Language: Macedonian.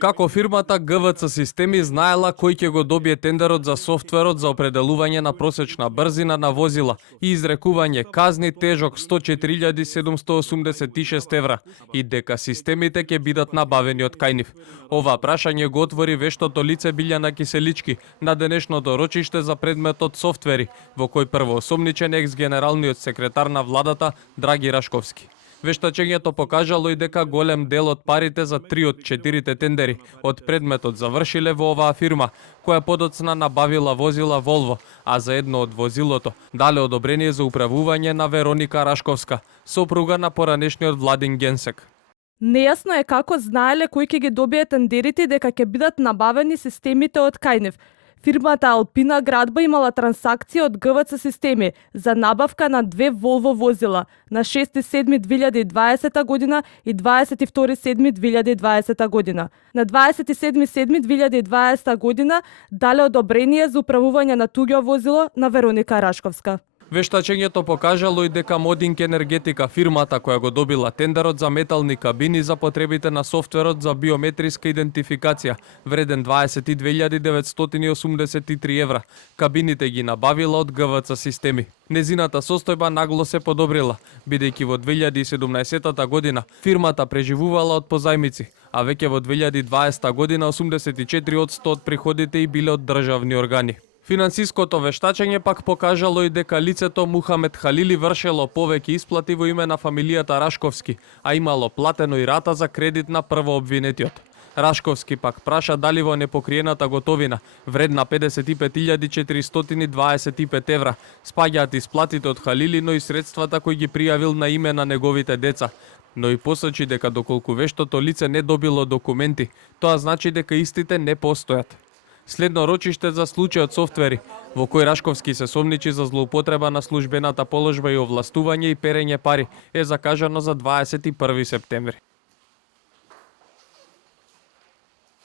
Како фирмата ГВЦ Системи знаела кој ќе го добие тендерот за софтверот за определување на просечна брзина на возила и изрекување казни тежок 104.786 евра и дека системите ќе бидат набавени од кај нив. Ова прашање го отвори вештото лице Билјана Киселички на денешното рочиште за предметот софтвери, во кој првоосомничен екс-генералниот секретар на владата Драги Рашковски. Вештачењето покажало и дека голем дел од парите за 3 од 4 тендери од предметот завршиле во оваа фирма, која подоцна набавила возила Volvo, а за едно од возилото дале одобрение за управување на Вероника Рашковска, сопруга на поранешниот Владин Генсек. Нејасно е како знаеле кој ќе ги добие тендерите и дека ќе бидат набавени системите од кај нив. Фирмата Алпина Градба имала трансакција од ГВЦ Системи за набавка на 2 Volvo возила на 6.7.2020 година и 22.7.2020 година. На 27.7.2020 година дале одобрение за управување на туѓо возило на Вероника Рашковска. Вештачењето покажало и дека Модинг Енергетика, фирмата која го добила тендерот за метални кабини за потребите на софтверот за биометриска идентификација, вреден 22.983 евра, кабините ги набавила од ГВЦ Системи. Незината состојба нагло се подобрила, бидејќи во 2017 година фирмата преживувала од позајмици, а веќе во 2020 година 84% од приходите и биле од државни органи. Финансиското вештачење пак покажало и дека лицето Мухамед Халили вршело повеќе исплати во име на фамилијата Рашковски, а имало платено и рата за кредит на првообвинетиот. Рашковски пак праша дали во непокриената готовина, вредна 55.425 евра, спаѓаат исплатите од Халили, но и средствата кои ги пријавил на име на неговите деца. Но и посочи дека доколку вештото лице не добило документи, тоа значи дека истите не постојат. Следно рочиште за случајот софтвери, во кој Рашковски се сомничи за злоупотреба на службената положба и овластување и перење пари, е закажано за 21 септември.